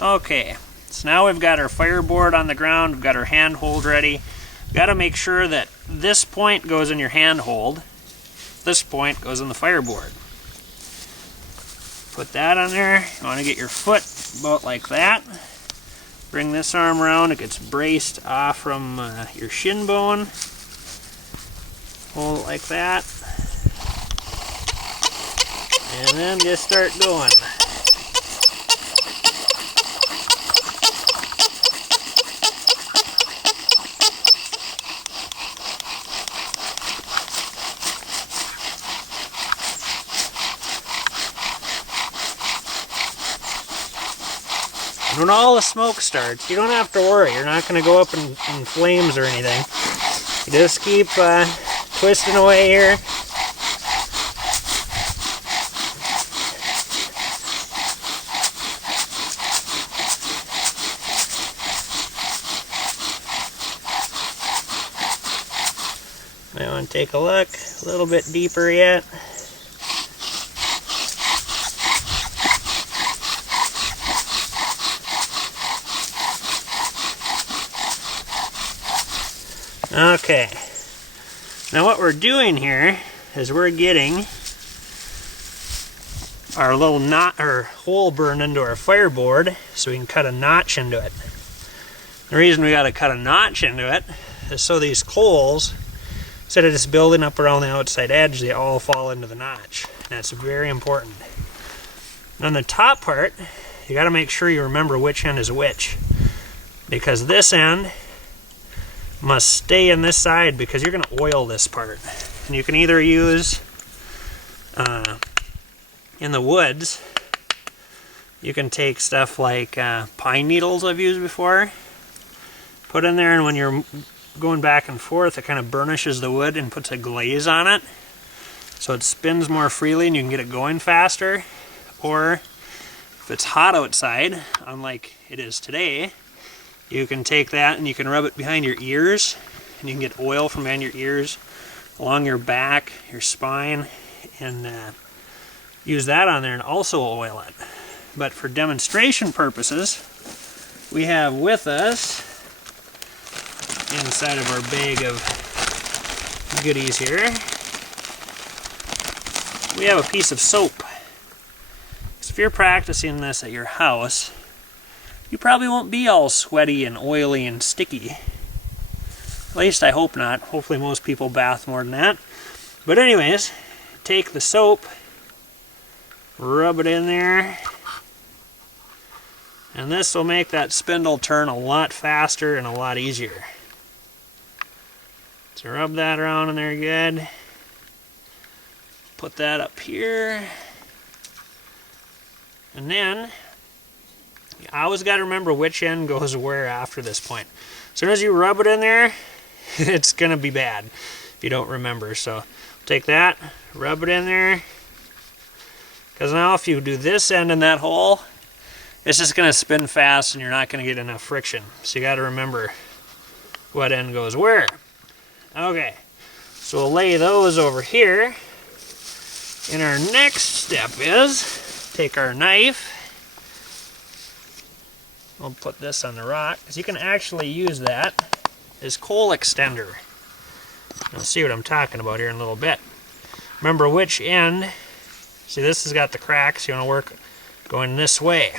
Okay, so now we've got our fireboard on the ground, we've got our handhold ready. We've got to make sure that this point goes in your handhold, this point goes in the fireboard. Put that on there. You want to get your foot about like that. Bring this arm around, it gets braced off from your shin bone. Hold it like that. And then just start going. When all the smoke starts, you don't have to worry. You're not going to go up in flames or anything. You just keep twisting away here. Might want to take a look. A little bit deeper yet. Okay, now what we're doing here is we're getting our little knot or hole burned into our fireboard so we can cut a notch into it. The reason we got to cut a notch into it is so these coals, instead of just building up around the outside edge, they all fall into the notch. And that's very important. And on the top part, you got to make sure you remember which end is which, because this end must stay in this side because you're going to oil this part. And you can either use, in the woods, you can take stuff like pine needles I've used before, put in there, and when you're going back and forth, it kind of burnishes the wood and puts a glaze on it. So it spins more freely and you can get it going faster. Or if it's hot outside, unlike it is today, you can take that and you can rub it behind your ears, and you can get oil from behind your ears, along your back, your spine, and use that on there and also oil it. But for demonstration purposes, we have with us, inside of our bag of goodies here, we have a piece of soap. So if you're practicing this at your house, you probably won't be all sweaty and oily and sticky. At least I hope not. Hopefully most people bath more than that. But anyways, take the soap, rub it in there, and this will make that spindle turn a lot faster and a lot easier. So rub that around in there good. Put that up here. And then you always got to remember which end goes where after this point. As soon as you rub it in there, it's going to be bad if you don't remember. So take that, rub it in there. Because now if you do this end in that hole, it's just going to spin fast and you're not going to get enough friction. So you got to remember what end goes where. Okay, so we'll lay those over here. And our next step is take our knife. We'll put this on the rock, because you can actually use that as coal extender. You'll see what I'm talking about here in a little bit. Remember which end. See, this has got the cracks. You want to work going this way.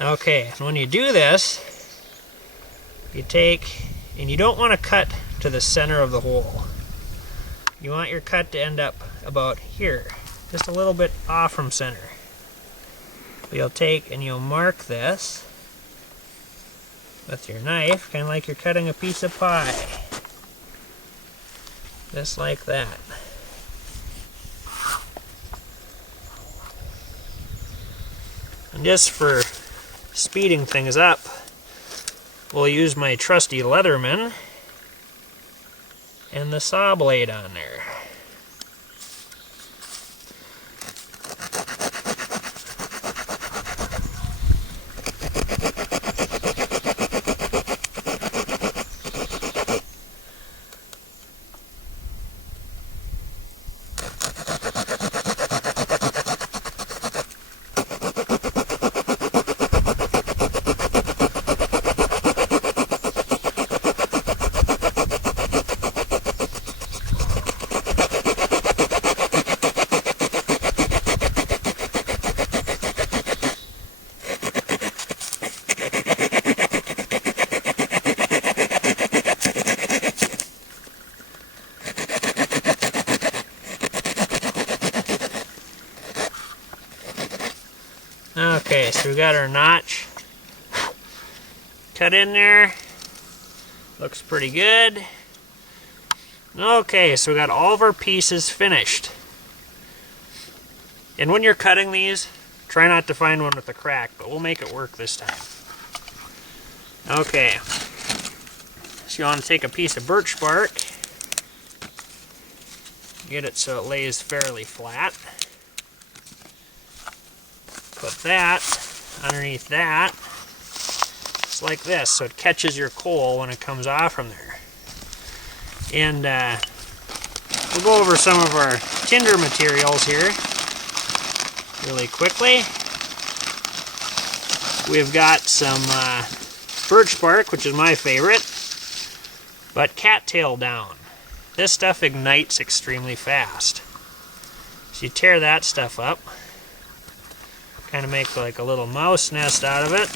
Okay, and when you do this, you take, and you don't want to cut to the center of the hole. You want your cut to end up about here, just a little bit off from center. You'll take and you'll mark this with your knife, kind of like you're cutting a piece of pie. Just like that. And just for speeding things up, we'll use my trusty Leatherman and the saw blade on there. So we got our notch cut in there. Looks pretty good. Okay, so we got all of our pieces finished. And when you're cutting these, try not to find one with a crack, but we'll make it work this time. Okay, so you want to take a piece of birch bark, get it so it lays fairly flat. Put that underneath that, just like this, so it catches your coal when it comes off from there. And we'll go over some of our tinder materials here really quickly. We've got some birch bark, which is my favorite, but cattail down. This stuff ignites extremely fast. So you tear that stuff up, kind of make like a little mouse nest out of it.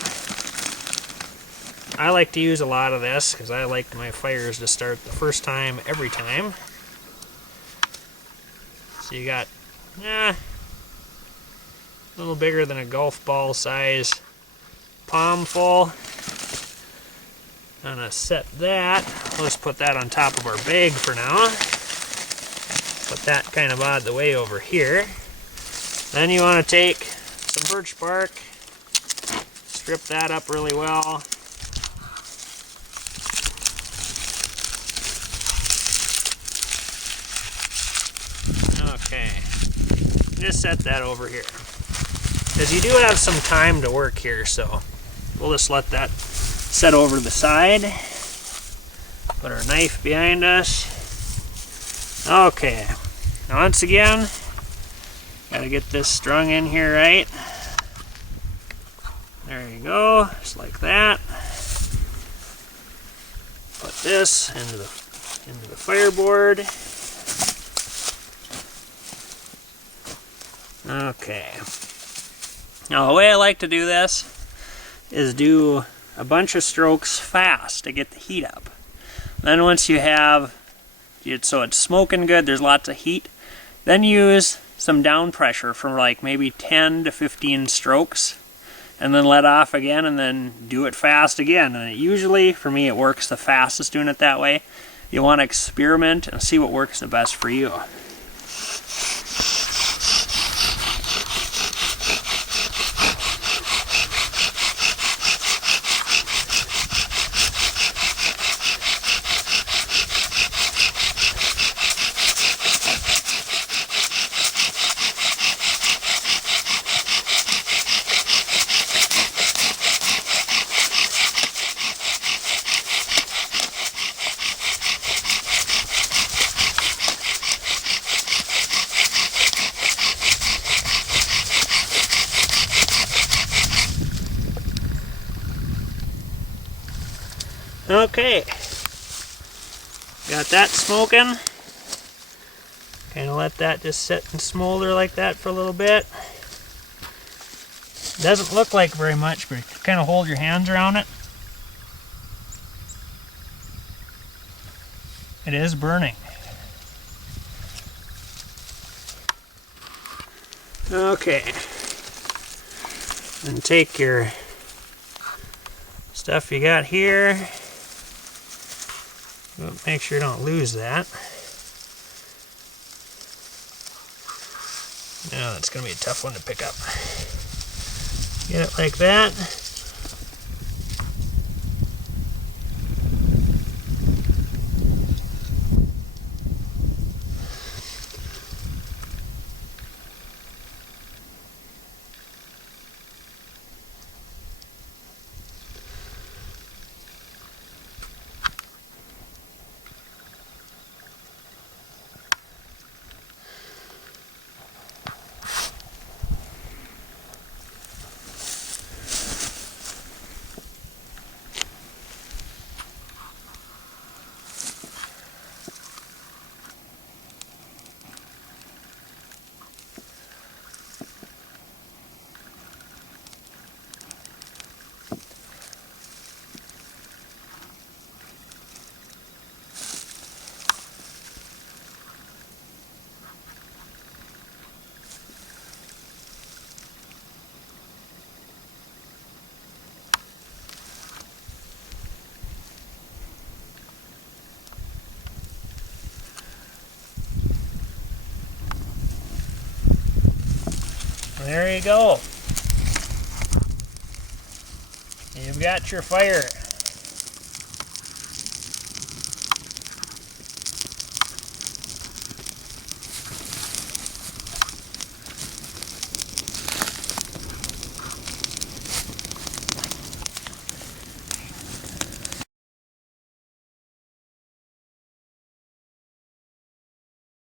I like to use a lot of this because I like my fires to start the first time every time. So you got a little bigger than a golf ball size palm full. I'm gonna set that. Let's put that on top of our bag for now. Put that kind of out of the way over here. Then you want to take some birch bark, strip that up really well. Okay, just set that over here. Because you do have some time to work here, so we'll just let that set over to the side. Put our knife behind us. Okay, now once again, gotta get this strung in here right. There you go, just like that. Put this into the fireboard. Okay. Now the way I like to do this is do a bunch of strokes fast to get the heat up. Then once you have it so it's smoking good, there's lots of heat, then use some down pressure for like maybe 10 to 15 strokes and then let off again and then do it fast again. And it usually, for me, it works the fastest doing it that way. You want to experiment and see what works the best for you. Okay, got that smoking. Kind of let that just sit and smolder like that for a little bit. Doesn't look like very much, but kind of hold your hands around it. It is burning. Okay, and take your stuff you got here. Make sure you don't lose that. Now that's going to be a tough one to pick up. Get it like that. There you go. You've got your fire.